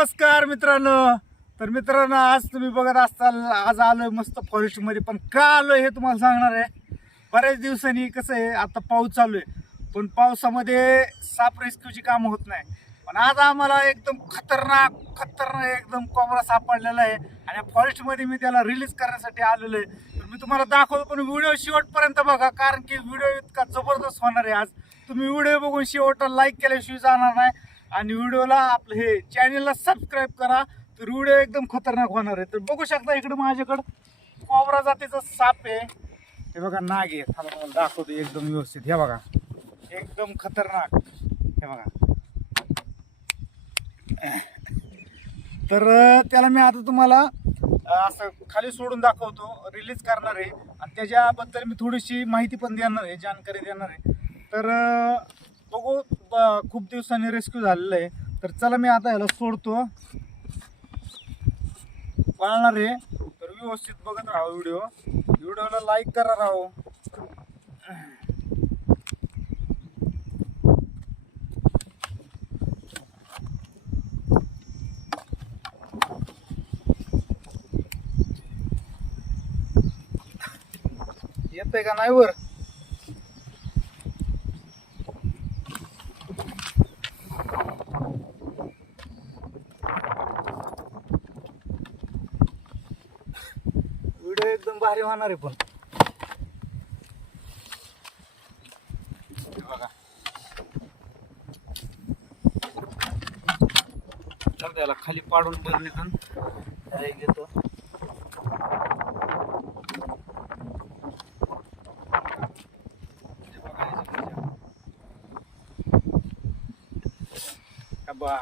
नमस्कार मित्रांनो. तर मित्रांनो आज तुम्ही बघत असताल आज आलोय मस्त फॉरेस्टमध्ये पण का आलोय हे तुम्हाला सांगणार आहे. बऱ्याच दिवसांनी कसं आहे आता पाऊस चालू आहे. पण पावसामध्ये साप रेस्क्यूची कामं होत नाही. पण आज आम्हाला एकदम खतरनाक खतरनाक एकदम कोबरा सापडलेला आहे. आणि फॉरेस्टमध्ये मी त्याला रिलीज करण्यासाठी आलेलो आहे. तर मी तुम्हाला दाखवतो पण व्हिडिओ शेवटपर्यंत बघा. कारण की व्हिडिओ इतका जबरदस्त होणार आहे आज. तुम्ही व्हिडिओ बघून शेवटला लाईक केल्याशिवाय जाणार नाही. आणि व्हिडिओला आपलं हे चॅनलला सबस्क्राईब करा. तर व्हिडिओ एकदम खतरनाक होणार आहे. तर बघू शकता इकडे माझ्याकडं कोबरा जातीचा साप आहे. हे बघा नाग आहे. थांबा तुम्हाला दाखवतो एकदम व्यवस्थित. हे बघा. एकदम खतरनाक. हे बघा. तर त्याला मी आता तुम्हाला असं खाली सोडून दाखवतो. रिलीज करणार आहे. आणि त्याच्याबद्दल मी थोडीशी माहिती पण देणार आहे. जानकारी देणार आहे. तर बघू. खूप दिवसांनी रेस्क्यू झालेलं आहे. तर चला मी आता ह्याला सोडतो. पाळणार आहे. तर व्यवस्थित बघत राहा व्हिडिओ. व्हिडिओला लाईक करा राहो येते का? नाही वर व्हिडिओ एकदम भारी होणार आहे पण. त्याला खाली पाडून बरं निघून घेतो. हे बघा, हे सगळं. हा बघ.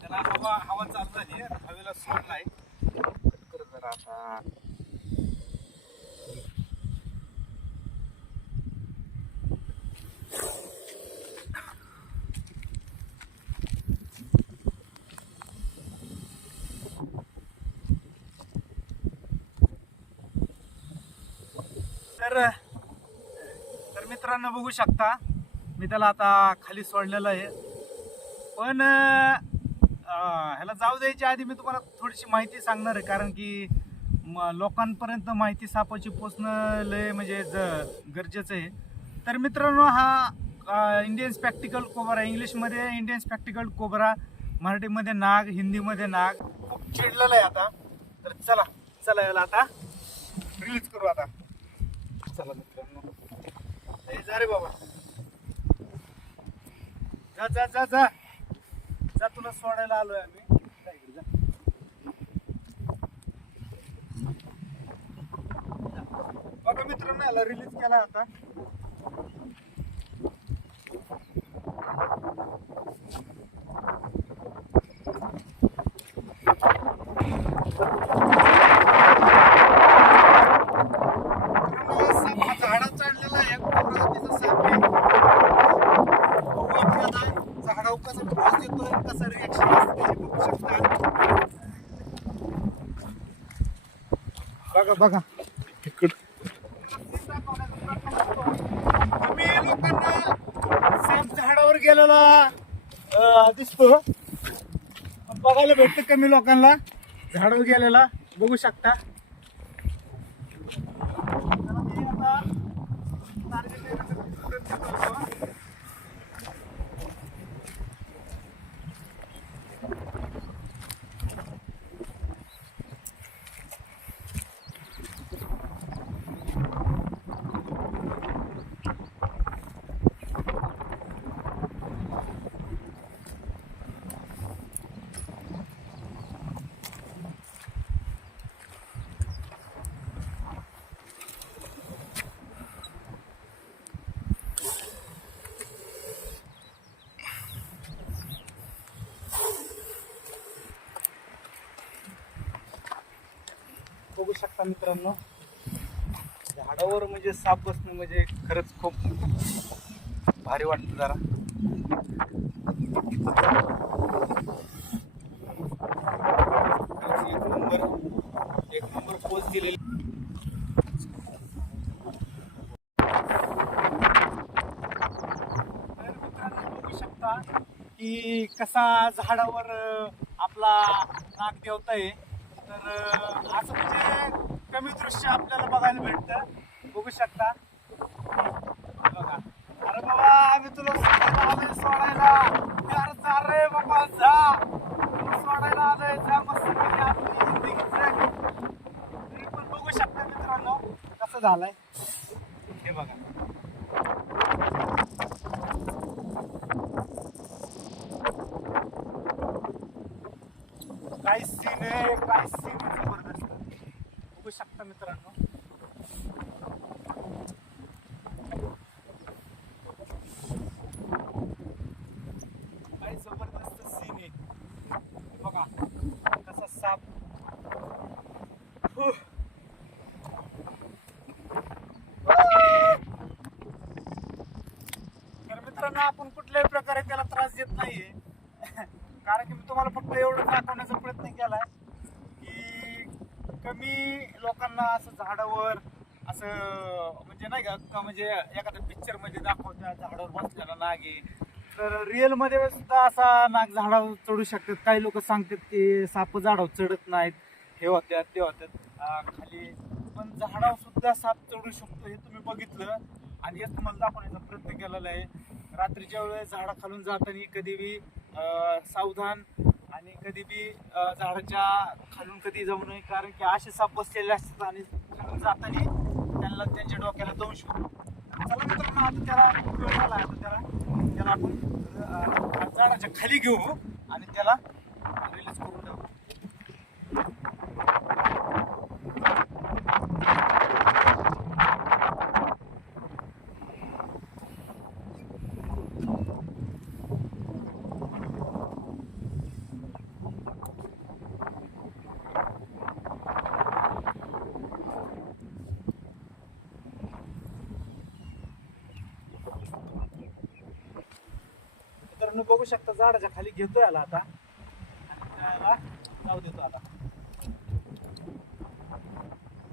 त्याला हवा हवा चालू झाली आहे. हवेला सोडलाय कट कर जरा आता तर तर मित्रांनो बघू शकता. मी त्याला आता खाली सोडलेलं आहे. पण ह्याला जाऊ द्यायच्या आधी मी तुम्हाला थोडीशी माहिती सांगणार आहे. कारण की लोकांपर्यंत माहिती सापाची पोचणं लय म्हणजे ज गरजेचं आहे. तर मित्रांनो हा इंडियन स्पॅक्टिकल कोबरा इंग्लिशमध्ये इंडियन स्पॅक्टिकल कोबरा मराठीमध्ये नाग हिंदीमध्ये नाग. खूप चिडलेला आहे आता. तर चला चला याला आता रिलीज करू आता. चला. जा रे बाबा. जा जा जा जा. जा तुला सोडायला आलोय आम्ही. जा. बघा मित्रांनो याला रिलीज केला आता. मित्रांनो, साप हा झाडात चढलेला आहे कोबरा जातीचा साप आहे बघू आपण आता झाडावर कसा ठोस देतोय कसा रिॲक्शन असते त्याची बघू शकता बघा. आम्ही लोकांना साप झाडावर गेलेला दिसतो. पण बघायला भेटतं कमी लोकांना. झाडावर गेलेला बघू शकता. आता बघू शकता मित्रांनो. झाडावर म्हणजे साप बसणं म्हणजे खरंच खूप भारी वाटतं जरा. एक नंबर एक नंबर पोच दिलेली बघू शकता की कसा झाडावर आपला नाग देवता आहे. तर असं म्हणजे कमी दृश्य आपल्याला बघायला भेटतं. बघू शकता. बघा. अरे बाबा आम्ही तुला सोडायला आलोय सोडायला. यार जा रे बाबा जा. सोडायला आलोय जा मस्त आपली तुम्ही पण बघू शकता मित्रांनो कसं झालंय. हे बघा. काय सीन आहे? काय सीन जबरदस्त. बघू शकता मित्रांनो काय जबरदस्त सीन आहे बघा कसा साप फु. तर मित्रांनो आपण कुठल्याही प्रकारे त्याला त्रास देत नाहीये कारण की मी तुम्हाला फक्त एवढं दाखवण्याचा झाला की कमी लोकांना असं झाडावर असं म्हणजे नाही का म्हणजे एखाद्या पिक्चरमध्ये झाडावर बसलेला नाग आहे. तर रिअलमध्ये सुद्धा असा नाग झाडावर चढू शकतात. काही लोक सांगतात की साप झाडावर चढत नाहीत. हे होत्यात ते होत्यात. खाली पण झाडावर सुद्धा साप चढू शकतो हे तुम्ही बघितलं. आणि हेच तुम्हाला दाखवण्याचा प्रयत्न केलेला आहे. रात्रीच्या वेळेस झाडाखालून जाताना कधी बी सावधान आणि कधी बी झाडाच्या खालून कधी जाऊ नये कारण की असे साप बसलेले असतात आणि खालून जाताना त्यांना त्यांच्या डोक्याला दंश होतो चला मित्रांनो आता त्याला वेळ झाला आता त्याला त्याला आपण झाडाच्या खाली घेऊ आणि त्याला रिलीज करू टाकू मित्रांनो बघू शकता झाडाच्या खाली घेतोय आला आता. याला जाऊ देतो आता.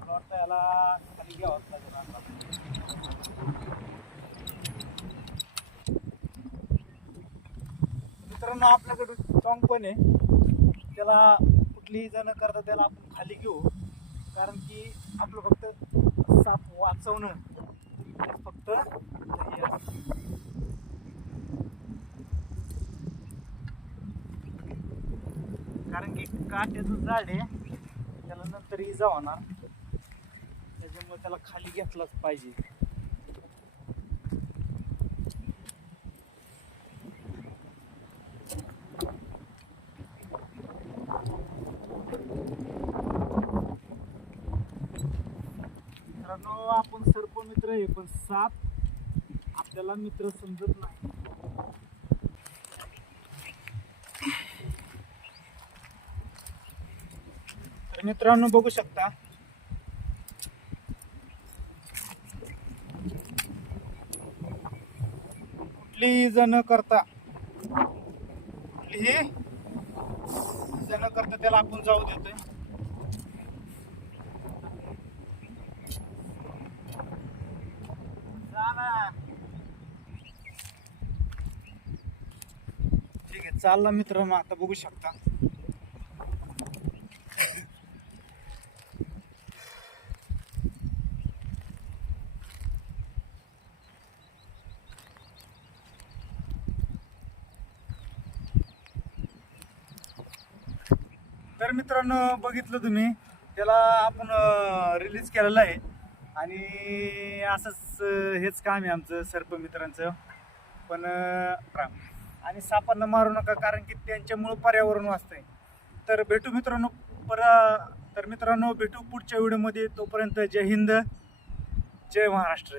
वाटतं याला खाली घ्यावंच लागेल आता. मित्रांनो आपल्याकडे टॉंग पण आहे. त्याला कुठलीही जण करता त्याला आपण खाली घेऊ. कारण की आपलं फक्त साप वाचवणं. फक्त कारण की काट्याचं झाड आहे त्याला नंतर इजा होणार. त्याच्यामुळे त्याला खाली घेतलाच पाहिजे. मित्रांनो आपण सर्प मित्र आहे पण साप आपल्याला मित्र समजत नाही. तर मित्रांनो बघू शकता. कुठलीही जण करता? कुठलीही जण करता त्याला आपण जाऊ देतोय. ठीक आहे चालला मित्रांनो आता बघू शकता. तर मित्रांनो बघितलं तुम्ही त्याला आपण रिलीज केलेलं आहे. आणि असंच हेच काम आहे आमचं सर्प मित्रांचं. पण आणि सापांना मारू नका कारण की त्यांच्यामुळं पर्यावरण वाचतंय. तर भेटू मित्रांनो परा तर मित्रांनो भेटू पुढच्या व्हिडिओमध्ये. तोपर्यंत जय हिंद जय महाराष्ट्र.